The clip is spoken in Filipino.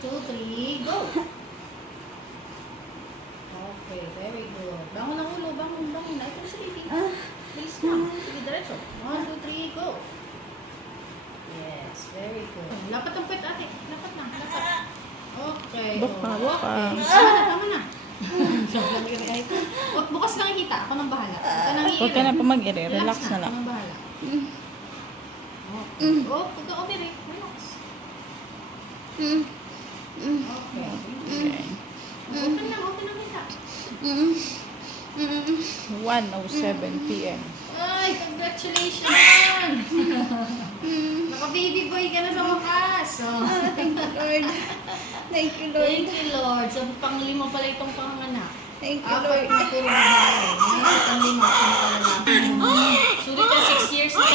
two, three, go! Okay, very good. Bangon ang ulo, bangon. Ito na si baby. Bilis na. Sige, diretso. 1, 2, 3, go! Yes, very good. Lapat ang pet, ate. Lapat na, lapat. Okay. Buka. Tama na. Bukas lang ikita. Ako nang bahala. Huwag ka na pa mag-ire. Relax na lang. Ako nang bahala. Huwag ka umiri. Relax. Okay. Okay. Open na kita. 1:07 p.m. Ay, congratulations! Naka-baby boy ka na sa wakas. Oh. Thank you, Lord. Thank you, Lord. Thank you, Lord. So, pang-lima pala itong panganak. Thank you, Apat Lord. na puro babae. Ngayon, pang-lima. Sulit na 6 years na.